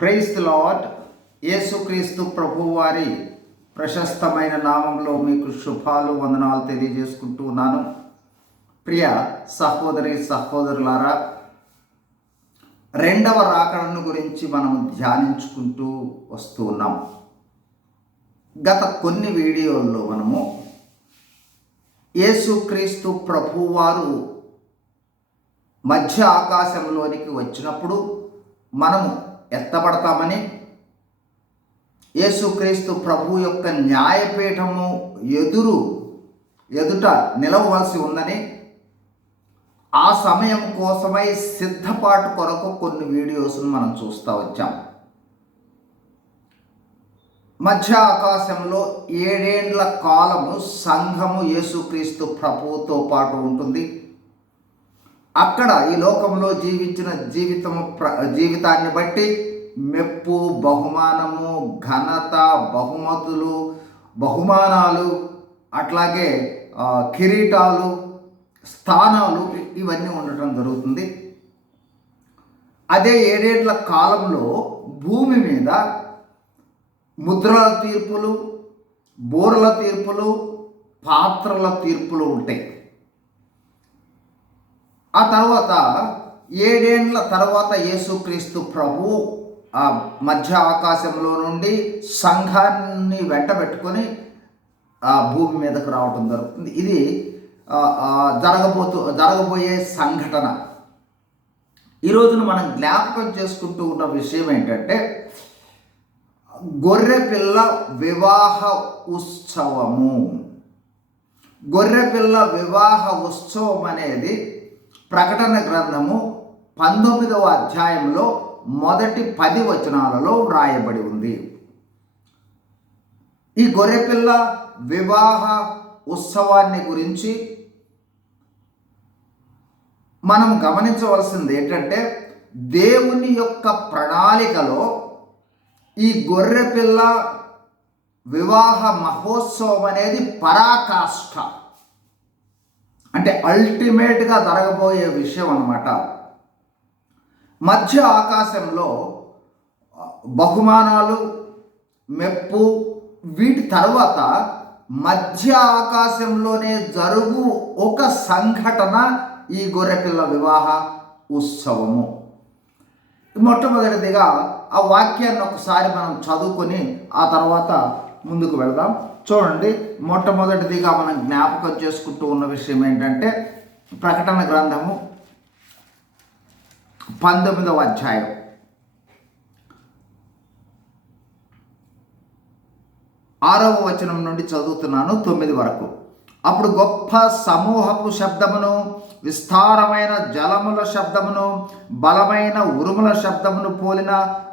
Price lord యేసుక్రీస్తు ప్రభువారి ప్రశస్తమైన నామంలో మీకు శుభాలు వందనాలు తెలియజేసుకుంటూ ఉన్నాను. ప్రియ సహోదరి సహోదరులారా రెండవ రాకడను గురించి మనం ధ్యానించుకుంటూ వస్తూ ఉన్నాం. గత కొన్ని వీడియోల్లో మనము యేసుక్రీస్తు ప్రభువారు మధ్య ఆకాశంలోనికి వచ్చినప్పుడు మనము ఎత్తబడతామని యేసుక్రీస్తు ప్రభు యొక్క న్యాయపీఠము ఎదురు ఎదుట నిలవవలసి ఉందని ఆ సమయం కోసమై సిద్ధపాటు కొరకు కొన్ని వీడియోస్ను మనం చూస్తూ వచ్చాం. మధ్య ఆకాశంలో ఏడేండ్ల కాలము సంఘము యేసుక్రీస్తు ప్రభువుతో పాటు ఉంటుంది. అక్కడ ఈ లోకంలో జీవించిన జీవితము ప్ర జీవితాన్ని బట్టి మెప్పు బహుమానము ఘనత బహుమతులు బహుమానాలు అట్లాగే కిరీటాలు స్థానాలు ఇవన్నీ ఉండటం జరుగుతుంది. అదే ఏడేళ్ళ కాలంలో భూమి మీద ముద్రల తీర్పులు బోర్ల తీర్పులు పాత్రల తీర్పులు ఉంటాయి. ఆ తర్వాత ఏడేండ్ల తర్వాత యేసుక్రీస్తు ప్రభు ఆ మధ్య ఆకాశంలో నుండి సంఘాన్ని వెంటబెట్టుకొని ఆ భూమి మీదకు రావడం జరుగుతుంది. ఇది ఆ, జరగబోతూ జరగబోయే సంఘటన. ఈ రోజున మనం జ్ఞాపకం చేసుకుంటూ ఉన్న విషయం ఏంటంటే గొర్రెపిల్ల వివాహ ఉత్సవము. గొర్రెపిల్ల వివాహ ఉత్సవం అనేది ప్రకటన గ్రంథము పంతొమ్మిదవ అధ్యాయంలో మొదటి పది వచనాలలో వ్రాయబడి ఉంది. ఈ గొర్రెపిల్ల వివాహ ఉత్సవాన్ని గురించి మనం గమనించవలసింది ఏంటంటే దేవుని యొక్క ప్రణాళికలో ఈ గొర్రెపిల్ల వివాహ మహోత్సవం అనేది పరాకాష్ఠ అంటే అల్టిమేట్గా జరగబోయే విషయం అనమాట మధ్య ఆకాశంలో బహుమానాలు మెప్పు వీటి తర్వాత మధ్య ఆకాశంలోనే జరుగు ఒక సంఘటన ఈ గొర్రెపిల్ల వివాహ ఉత్సవము. మొట్టమొదటిదిగా ఆ వాక్యాన్ని ఒకసారి మనం చదువుకొని ఆ తర్వాత ముందుకు వెళదాం. చూడండి మొట్టమొదటిదిగా మనం జ్ఞాపకం చేసుకుంటూ ఉన్న విషయం ఏంటంటే ప్రకటన గ్రంథము పంతొమ్మిదవ అధ్యాయం. ఆరవ వచనం నుండి చదువుతున్నాను తొమ్మిది వరకు. అప్పుడు గొప్ప సమూహపు శబ్దమును విస్తారమైన జలముల శబ్దమును బలమైన ఉరుముల శబ్దమును పోలిన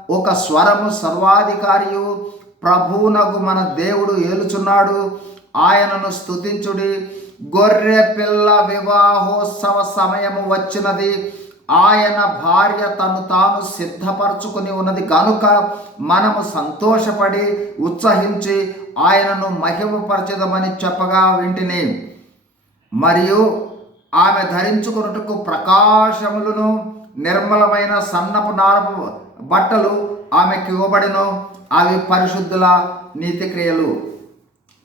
ఒక స్వరము సర్వాధికారియు ప్రభువునకు మన దేవుడు ఏలుచున్నాడు. ఆయనను స్తుతించుడి. గొర్రె పిల్ల వివాహోత్సవ సమయము వచ్చినది. ఆయన భార్య తను తాను సిద్ధపరచుకుని ఉన్నది. కనుక మనము సంతోషపడి ఉత్సహించి ఆయనను మహిమపరచదమని చెప్పగా వింటిని. మరియు ఆమె ధరించుకున్నట్టుకు ప్రకాశములను నిర్మలమైన సన్నపు నారపు బట్టలు ఆమెకి ఇవ్వబడిను అవి పరిశుద్ధుల నీతిక్రియలు.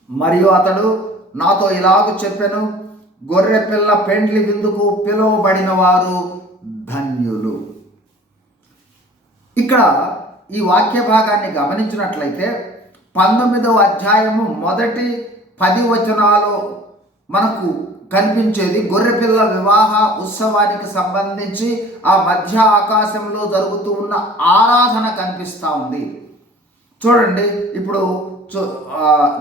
మరియు అతడు నాతో ఇలాగ చెప్పాను గొర్రె పిల్ల పెండ్లి విందుకు పిలువబడిన వారు ధన్యులు. ఇక్కడ ఈ వాక్య భాగాన్ని గమనించినట్లయితే పంతొమ్మిదవ అధ్యాయము మొదటి పది వచనాలు మనకు కనిపించేది గొర్రెపిల్ల వివాహ ఉత్సవానికి సంబంధించి ఆ మధ్య ఆకాశంలో జరుగుతూ ఉన్న ఆరాధన కనిపిస్తూ ఉంది. చూడండి ఇప్పుడు చూ-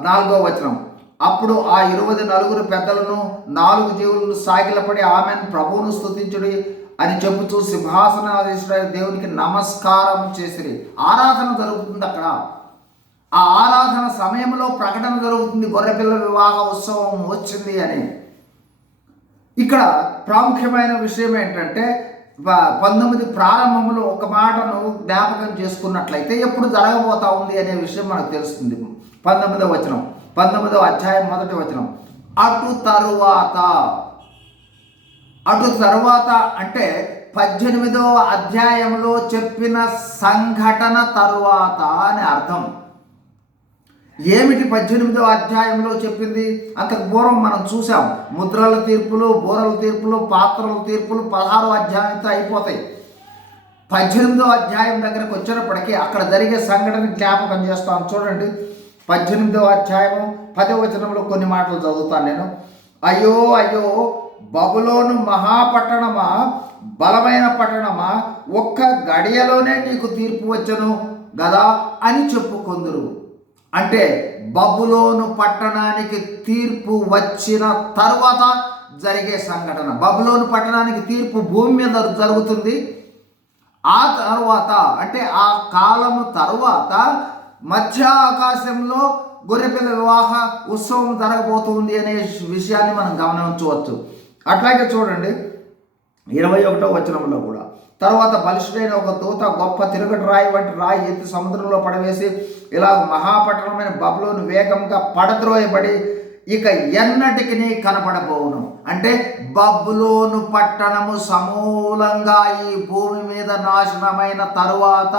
నాలుగో వచనం. అప్పుడు ఆ ఇరవై నలుగురు పెద్దలను నాలుగు జీవులను సాగిలపడి ఆమెను ప్రభువును స్థుతించుడి అని చెబుతూ సింహాసనాధీశ్వర దేవునికి నమస్కారం చేసిరి. ఆరాధన జరుగుతుంది అక్కడ. ఆ ఆరాధన సమయంలో ప్రకటన జరుగుతుంది గొర్రెపిల్ల వివాహ ఉత్సవం వచ్చింది అని. ఇక్కడ ప్రాముఖ్యమైన విషయం ఏంటంటే పంతొమ్మిది ప్రారంభంలో ఒక మాటను జ్ఞాపకం చేసుకున్నట్లయితే ఎప్పుడు జరగబోతా ఉంది అనే విషయం మనకు తెలుస్తుంది. పంతొమ్మిదవ వచనం పంతొమ్మిదవ అధ్యాయం మొదటి వచనం. అటు తరువాత అటు తరువాత అంటే పద్దెనిమిదవ అధ్యాయంలో చెప్పిన సంఘటన తరువాత అని అర్థం. ఏమిటి పద్దెనిమిదో అధ్యాయంలో చెప్పింది? అంతకు పూర్వం మనం చూసాం ముద్రల తీర్పులు బూరల తీర్పులు పాత్రల తీర్పులు పదహారో అధ్యాయంతో అయిపోతాయి. పద్దెనిమిదో అధ్యాయం దగ్గరకు వచ్చినప్పటికీ అక్కడ జరిగే సంఘటన జ్ఞాపకం చేస్తాను. చూడండి పద్దెనిమిదో అధ్యాయము పదో వచనంలో కొన్ని మాటలు చదువుతాను నేను. అయ్యో అయ్యో బబులోను మహాపట్టణమా బలమైన పట్టణమా ఒక్క గడియలోనే నీకు తీర్పు వచ్చను గదా అని చెప్పుకొందురు. అంటే బబులోను పట్టణానికి తీర్పు వచ్చిన తర్వాత జరిగే సంఘటన. బబులోను పట్టణానికి తీర్పు భూమి మీద జరుగుతుంది. ఆ తర్వాత అంటే ఆ కాలము తర్వాత మధ్య ఆకాశంలో గొర్రెపిల్ల వివాహ ఉత్సవం జరగబోతుంది అనే విషయాన్ని మనం గమనించవచ్చు. అట్లాగే చూడండి ఇరవై ఒకటో వచనంలో కూడా తర్వాత బలిష్ఠుడైన ఒక దూత గొప్ప తిరుగటి రాయి వంటి రాయి ఎత్తి సముద్రంలో పడవేసి ఇలా మహాపట్టణమైన బబులోను వేగంగా పడద్రోయబడి ఇక ఎన్నటికి కనపడబోవును. అంటే బబులోను పట్టణము సమూలంగా ఈ భూమి మీద నాశనమైన తరువాత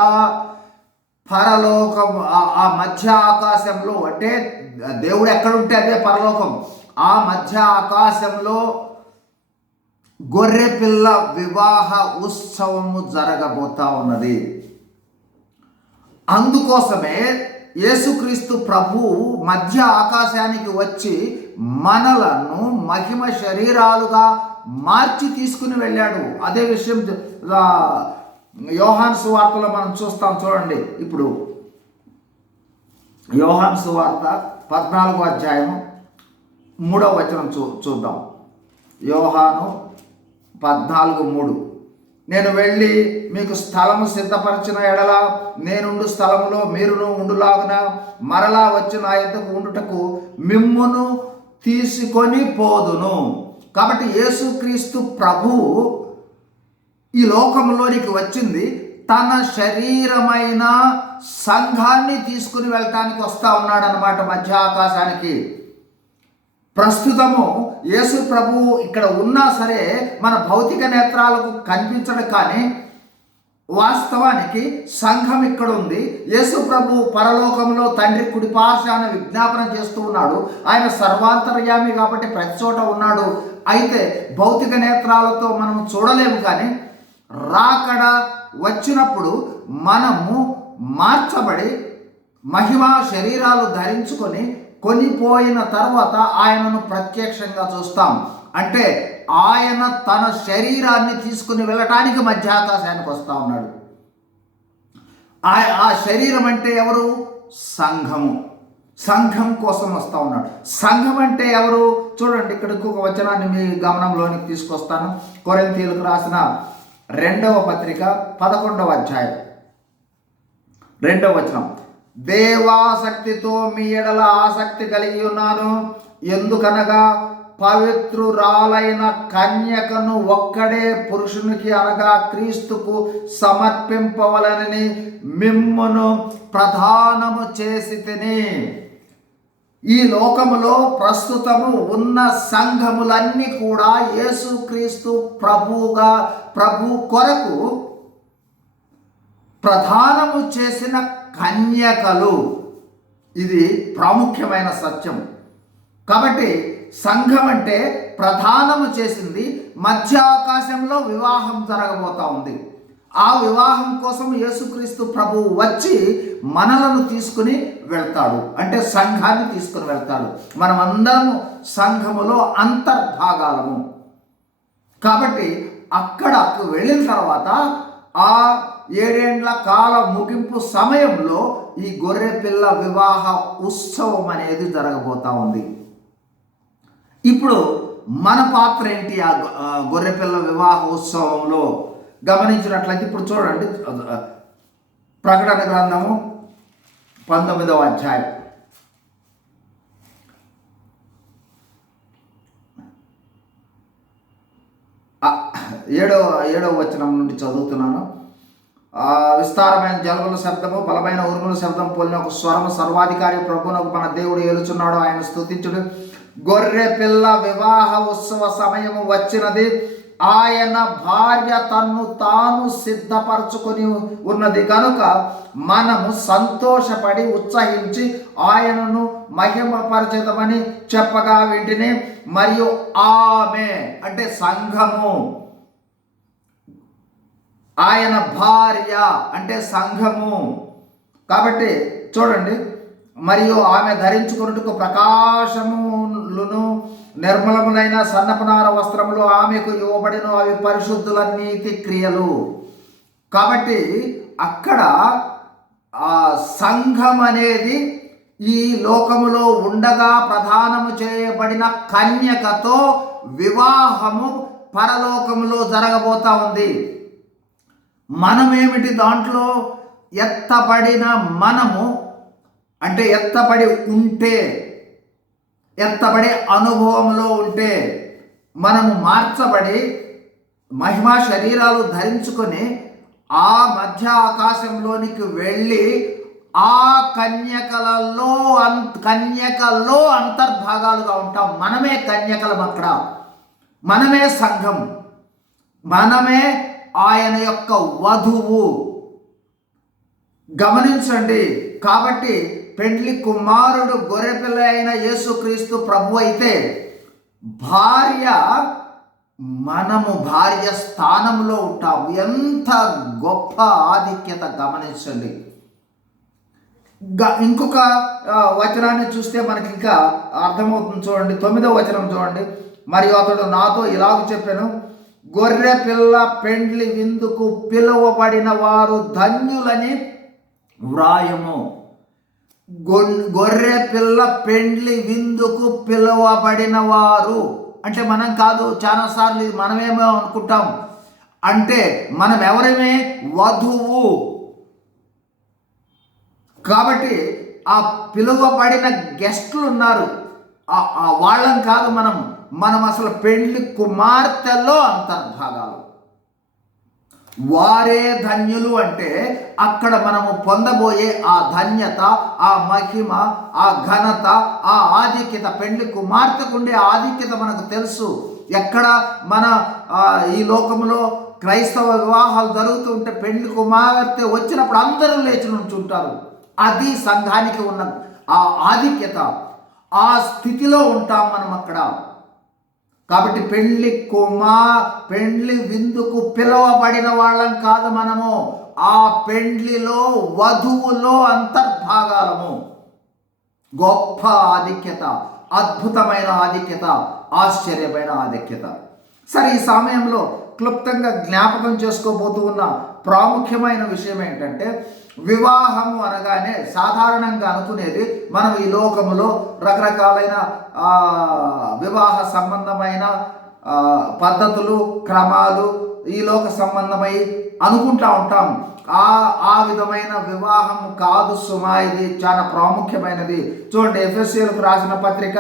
పరలోకం ఆ మధ్య ఆకాశంలో అంటే దేవుడు ఎక్కడుంటే అదే పరలోకం. ఆ మధ్య ఆకాశంలో గొర్రెపిల్ల వివాహ ఉత్సవము జరగబోతా ఉన్నది. అందుకోసమే యేసుక్రీస్తు ప్రభు మధ్య ఆకాశానికి వచ్చి మనలను మహిమ శరీరాలుగా మార్చి తీసుకుని వెళ్ళాడు. అదే విషయం ఆ, యోహాన్ సువార్తలో మనం చూస్తాం చూడండి ఇప్పుడు. యోహాన్ సువార్త పద్నాలుగో అధ్యాయం మూడవ వచనం చూ చూద్దాం. యోహాను పద్నాలుగు మూడు. నేను వెళ్ళి మీకు స్థలము సిద్ధపరిచిన ఎడల నేనుండు స్థలములో మీరును ఉండులాగున మరలా వచ్చి నా యొద్దకు ఉండుటకు మిమ్మును తీసుకొని పోదును. కాబట్టి యేసుక్రీస్తు ప్రభు ఈ లోకంలోనికి వచ్చింది. తన శరీరమైన సంఘాన్ని తీసుకుని వెళ్ళటానికి వస్తా ఉన్నాడనమాట మధ్య ఆకాశానికి. ప్రస్తుతము యేసు ప్రభువు ఇక్కడ ఉన్నా సరే మన భౌతిక నేత్రాలకు కనిపించడు కానీ వాస్తవానికి సంఘం ఇక్కడ ఉంది. యేసు ప్రభు పరలోకంలో తండ్రి కుడిపాశాన విజ్ఞాపన చేస్తూ ఉన్నాడు. ఆయన సర్వాంతర్యామి కాబట్టి ప్రతి చోట ఉన్నాడు. అయితే భౌతిక నేత్రాలతో మనం చూడలేము కానీ రాకడ వచ్చినప్పుడు మనము మార్చబడి మహిమా శరీరాలు ధరించుకొని కొనిపోయిన తర్వాత ఆయనను ప్రత్యక్షంగా చూస్తాం. అంటే ఆయన తన శరీరాన్ని తీసుకుని వెళ్ళటానికి మధ్య ఆకాశానికి వస్తా ఉన్నాడు. ఆ ఆ శరీరం అంటే ఎవరు? సంఘము. సంఘం కోసం వస్తా ఉన్నాడు. సంఘం అంటే ఎవరు? చూడండి ఇక్కడ ఇంకొక వచనాన్ని మీ గమనంలోనికి తీసుకొస్తాను. కొరింతీలకు రాసిన రెండవ పత్రిక పదకొండవ అధ్యాయం. రెండవ వచనం. దేవాసక్తితో మీ ఎడల ఆసక్తి కలిగి ఉన్నాను. ఎందుకనగా పవిత్రురాలైన కన్యకను ఒక్కడే పురుషునికి అనగా క్రీస్తుకు సమర్పింపవలనని మిమ్మను ప్రధానము చేసి తిని. ఈ లోకములో ప్రస్తుతము ఉన్న సంఘములన్నీ కూడా యేసుక్రీస్తు ప్రభువుగా ప్రభు కొరకు ప్రధానము చేసిన కన్యకలు. ఇది ప్రాముఖ్యమైన సత్యం. కాబట్టి సంఘం అంటే ప్రధానము చేసింది మధ్య ఆకాశంలో వివాహం జరగబోతా ఉంది. ఆ వివాహం కోసం యేసుక్రీస్తు ప్రభువు వచ్చి మనలను తీసుకుని వెళ్తాడు. అంటే సంఘాన్ని తీసుకుని వెళ్తాడు. మనమందరము సంఘములో అంతర్భాగాలము. కాబట్టి అక్కడకు వెళ్ళిన తర్వాత ఆ ఏడేండ్ల కాల ముగింపు సమయంలో ఈ గొర్రె పిల్ల వివాహ ఉత్సవం అనేది జరగబోతా ఉంది. ఇప్పుడు మన పాత్ర ఏంటి ఆ గొ- పిల్ల గొర్రెపిల్ల వివాహ ఉత్సవంలో? గమనించినట్లయితే ఇప్పుడు చూడండి ప్రకటన గ్రంథము పంతొమ్మిదవ అధ్యాయం. ఏడో ఏడో వచనం నుండి చదువుతున్నాను. విస్తారమైన జలుగుల శబ్దము బలమైన ఉరుముల శబ్దం పోలిన ఒక స్వరము సర్వాధికారి ప్రభునకు మన దేవుడు ఏలుచున్నాడు. ఆయన స్థుతించుడు గొర్రె పిల్ల వివాహ ఉత్సవ సమయము వచ్చినది. ఆయన భార్య తన్ను తాను సిద్ధపరచుకొని ఉన్నది కనుక మనము సంతోషపడి ఉత్సహించి ఆయనను మహిమపరచదమని చెప్పగా వింటిని. మరియు ఆమె అంటే సంఘము. ఆయన భార్య అంటే సంఘము. కాబట్టి చూడండి మరియు ఆమె ధరించుకున్నట్టుకు ప్రకాశములను నిర్మలములైన సన్నపునార వస్త్రములు ఆమెకు ఇవ్వబడిన. అవి పరిశుద్ధుల నీతి క్రియలు. కాబట్టి అక్కడ సంఘం అనేది ఈ లోకములో ఉండగా ప్రధానము చేయబడిన కన్యకతో వివాహము పరలోకములో జరగబోతా ఉంది. మనమేమిటి దాంట్లో ఎత్తబడిన మనము? అంటే ఎత్తబడి ఉంటే ఎత్తపడే అనుభవంలో ఉంటే మనము మార్చబడి మహిమా శరీరాలు ధరించుకొని ఆ మధ్య ఆకాశంలోనికి వెళ్ళి ఆ కన్యకలలో అం కన్యకల్లో అంతర్భాగాలుగా ఉంటాం. మనమే కన్యకలం అక్కడ. మనమే సంఘం. మనమే ఆయన యొక్క వధువు. గమనించండి కాబట్టి పెండ్లి కుమారుడు గొర్రెపిల్ల అయిన యేసుక్రీస్తు ప్రభు అయితే భార్య మనము భార్య స్థానంలో ఉంటాము. ఎంత గొప్ప ఆధిక్యత గమనించండి. గ- ఇంకొక వచనాన్ని చూస్తే మనకి ఇంకా అర్థమవుతుంది చూడండి. తొమ్మిదవ వచనం చూడండి. మరియు అతడు నాతో ఇలాగ చెప్పాను గొర్రె పిల్ల పెండ్లి విందుకు పిలువబడిన వారు ధన్యులని వ్రాయము. గొర్రె పిల్ల పెండ్లి విందుకు పిలువబడిన వారు అంటే మనం కాదు చాలాసార్లు ఇది మనమేమో అనుకుంటాం. అంటే మనం ఎవరమే వధువు. కాబట్టి ఆ పిలువబడిన గెస్టులు ఉన్నారు వాళ్ళం కాదు మనం. మనం అసలు పెండ్లి కుమార్తెలో అంతర్భాగాలు. వారే ధన్యులు అంటే అక్కడ మనము పొందబోయే ఆ ధన్యత ఆ మహిమ ఆ ఘనత ఆ ఆధిక్యత పెండ్లి కుమార్తెకు ఉండే ఆధిక్యత మనకు తెలుసు. ఎక్కడ మన ఈ లోకంలో క్రైస్తవ వివాహాలు జరుగుతూ ఉంటే పెండ్లి కుమార్తె వచ్చినప్పుడు అందరూ లేచి నుంచుంటారు. అది సంఘానికి ఉన్న ఆ ఆధిక్యత. ఆ స్థితిలో ఉంటాం మనం అక్కడ. కాబట్టి పెళ్ళి కుమా పెండ్లి విందుకు పిలవబడిన వాళ్ళం కాదు మనము. ఆ పెండ్లిలో వధువులో అంతర్భాగాలము. గొప్ప ఆధిక్యత అద్భుతమైన ఆధిక్యత ఆశ్చర్యమైన ఆధిక్యత. సరే ఈ సమయంలో క్లుప్తంగా జ్ఞాపకం చేసుకోబోతూ ఉన్న ప్రాముఖ్యమైన విషయం ఏంటంటే వివాహము అనగానే సాధారణంగా అనుకునేది మనం ఈ లోకములో రకరకాలైన వివాహ సంబంధమైన పద్ధతులు క్రమాలు ఈ లోక సంబంధమై అనుకుంటా ఉంటాం. ఆ ఆ విధమైన వివాహం కాదు సుమా ఇది చాలా ప్రాముఖ్యమైనది. చూడండి ఎఫ్ఎస్సీలకు రాసిన పత్రిక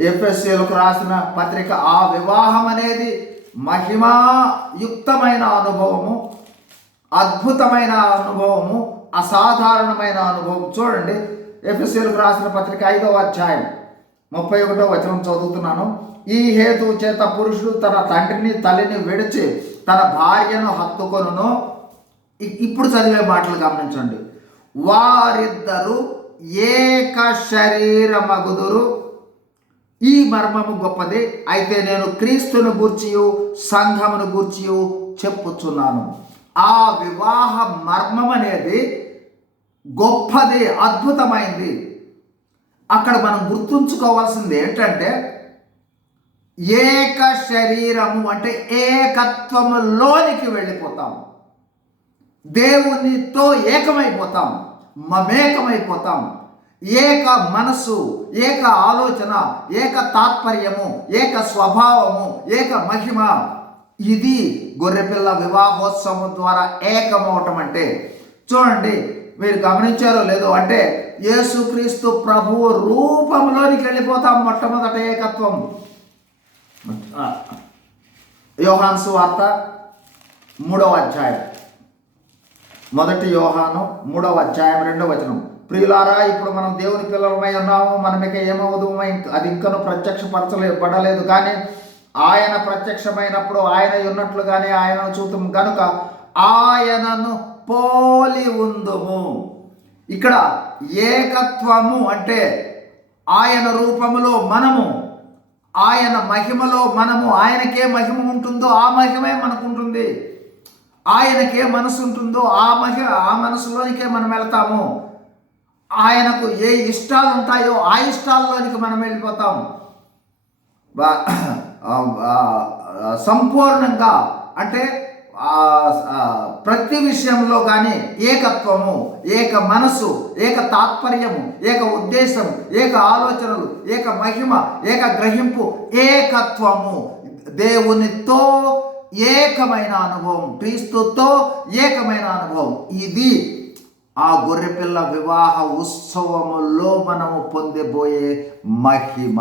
ఎఫ్ఎస్సీలకు రాసిన పత్రిక ఆ వివాహం అనేది మహిమాయుక్తమైన అనుభవము అద్భుతమైన అనుభవము అసాధారణమైన అనుభవం చూడండి ఎఫ్ఎస్సీలకు రాసిన పత్రిక ఐదవ అధ్యాయం ముప్పై ఒకటో వచనం చదువుతున్నాను. ఈ హేతు చేత పురుషుడు తన తండ్రిని తల్లిని విడిచి తన భార్యను హత్తుకొను ఇ- ఇప్పుడు చదివే మాటలు గమనించండి. వారిద్దరు ఏక శరీరమగుదురు. ఈ మర్మము గొప్పది. అయితే నేను క్రీస్తును గూర్చియు సంఘమును గూర్చియు చెప్పుచున్నాను. ఆ వివాహ మర్మం అనేది గొప్పది అద్భుతమైంది. అక్కడ మనం గుర్తుంచుకోవాల్సింది ఏంటంటే ఏక శరీరము అంటే ఏకత్వములోనికి వెళ్ళిపోతాం. దేవునితో ఏకమైపోతాం మమేకమైపోతాం. ఏక మనసు ఏక ఆలోచన ఏక తాత్పర్యము ఏక స్వభావము ఏక మహిమ. ఇది గొర్రెపిల్ల వివాహోత్సవం ద్వారా ఏకమవటం అంటే చూడండి మీరు గమనించారో లేదో అంటే యేసుక్రీస్తు ప్రభు రూపంలోనికి వెళ్ళిపోతాం మొట్టమొదట ఏకత్వం. యోహాన్సు వార్త మూడవ అధ్యాయం. మొదటి యోహాను మూడవ అధ్యాయం రెండవ వచనం. ప్రియులారా ఇప్పుడు మనం దేవుని పిల్లలమై ఉన్నాము. మనమిక ఇక ఏమవుదు అది ఇంకను ప్రత్యక్షపరచలే పడలేదు. కానీ ఆయన ప్రత్యక్షమైనప్పుడు ఆయన ఉన్నట్లుగానే ఆయనను చూతుము. కనుక ఆయనను పోలి ఉందుము. ఇక్కడ ఏకత్వము అంటే ఆయన రూపములో మనము ఆయన మహిమలో మనము ఆయనకే మహిమ ఉంటుందో ఆ మహిమే మనకు ఉంటుంది ఆయనకే మనసు ఉంటుందో ఆ మహిమ ఆ మనసులోనికే మనం వెళ్తాము ఆయనకు ఏ ఇష్టాలు ఉంటాయో ఆ ఇష్టాల్లోనికి మనం వెళ్ళిపోతాం. సంపూర్ణంగా అంటే ప్రతి విషయంలో కానీ ఏకత్వము ఏక మనసు ఏక తాత్పర్యము ఏక ఉద్దేశం ఏక ఆలోచనలు ఏక మహిమ ఏక గ్రహింపు ఏకత్వము. దేవునితో ఏకమైన అనుభవం క్రీస్తుతో ఏకమైన అనుభవం. ఇది ఆ గొర్రెపిల్ల వివాహ ఉత్సవములో మనము పొందబోయే మహిమ.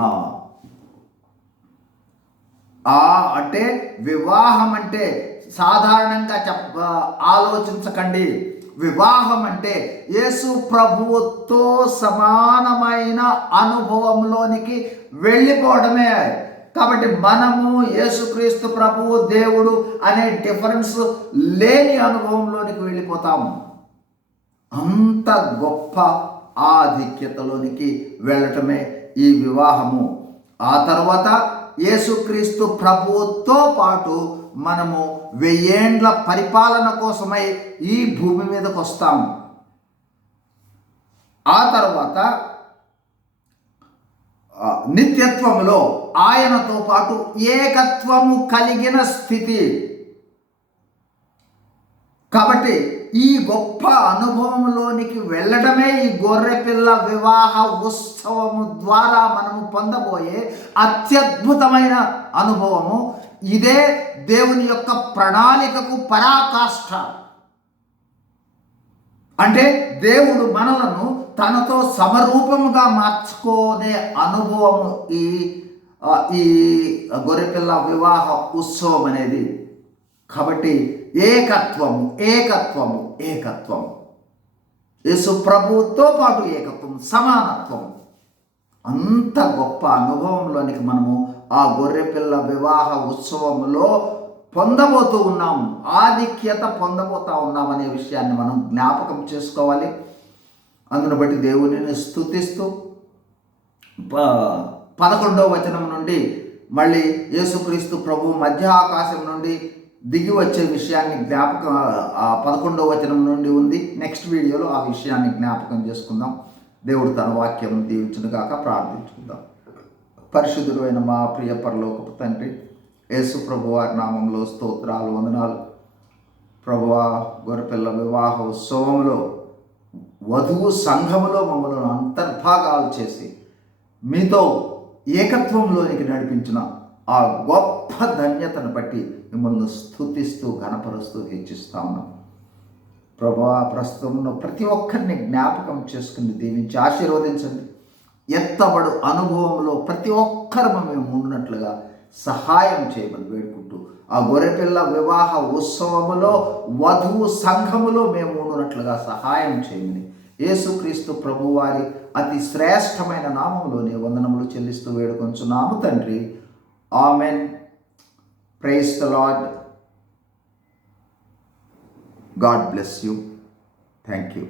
ఆ అంటే వివాహం అంటే సాధారణంగా చెప్ప ఆలోచించకండి. వివాహం అంటే యేసు ప్రభువుతో సమానమైన అనుభవంలోనికి వెళ్ళిపోవడమే. కాబట్టి మనము యేసుక్రీస్తు ప్రభువు దేవుడు అనే డిఫరెన్స్ లేని అనుభవంలోనికి వెళ్ళిపోతాము అంత గొప్ప ఆధిక్యతలోనికి వెళ్ళటమే ఈ వివాహము. ఆ తర్వాత యేసుక్రీస్తు ప్రభువుతో పాటు మనము వెయ్యేండ్ల పరిపాలన కోసమై ఈ భూమి మీదకి వస్తాము ఆ తర్వాత నిత్యత్వంలో ఆయనతో పాటు ఏకత్వము కలిగిన స్థితి. కాబట్టి ఈ గొప్ప అనుభవంలోనికి వెళ్ళడమే ఈ గొర్రెపిల్ల వివాహ ఉత్సవము ద్వారా మనము పొందబోయే అత్యద్భుతమైన అనుభవము. ఇదే దేవుని యొక్క ప్రణాళికకు పరాకాష్ఠ అంటే దేవుడు మనలను తనతో సమరూపముగా మార్చుకోనే అనుభవము ఈ ఈ గొర్రెపిల్ల వివాహ ఉత్సవం అనేది కాబట్టి ఏకత్వము ఏకత్వము ఏకత్వము. యేసు ప్రభువుతో పాటు ఏకత్వం సమానత్వం అంత గొప్ప అనుభవంలోనికి మనము ఆ గొర్రెపిల్ల వివాహ ఉత్సవంలో పొందబోతూ ఉన్నాం. ఆధిక్యత పొందబోతా ఉన్నాం అనే విషయాన్ని మనం జ్ఞాపకం చేసుకోవాలి. అందును బట్టి దేవుని స్తుతిస్తూ పదకొండవ వచనం నుండి మళ్ళీ యేసుక్రీస్తు ప్రభు మధ్య ఆకాశం నుండి దిగి వచ్చే విషయాన్ని జ్ఞాపకం ఆ పదకొండవ వచనం నుండి ఉంది. నెక్స్ట్ వీడియోలో ఆ విషయాన్ని జ్ఞాపకం చేసుకుందాం. దేవుడు తన వాక్యం దీవించును కాక ప్రార్థించుకుందాం. పరిశుద్ధుడు అయిన మా ప్రియ పరలోకపు తండ్రి యేసు ప్రభు వారి నామంలో స్తోత్రాలు వందనాలు. ప్రభువా గొర్రెపిల్ల వివాహ ఉత్సవంలో వధువు సంఘములో మమ్మల్ని అంతర్భాగాలు చేసి మీతో ఏకత్వంలోనికి నడిపించిన ఆ గొప్ప ధన్యతను బట్టి మిమ్మల్ని స్థుతిస్తూ ఘనపరుస్తూ హెచ్చిస్తా ఉన్నాం. ప్రభా ప్రస్తుతంలో ప్రతి ఒక్కరిని జ్ఞాపకం చేసుకుని దీవించి ఆశీర్వదించండి. ఎత్తబడు అనుభవంలో ప్రతి ఒక్కరు మేము ఉన్నట్లుగా సహాయం చేయమని వేడుకుంటూ ఆ గొర్రెపిల్ల వివాహ ఉత్సవములో వధువు సంఘములో మేము ఉన్నట్లుగా సహాయం చేయమని యేసుక్రీస్తు ప్రభువారి అతి శ్రేష్టమైన నామంలోనే వందనములు చెల్లిస్తూ వేడుకొంచున్నాము తండ్రి. Amen. Praise the Lord. God bless you. Thank you.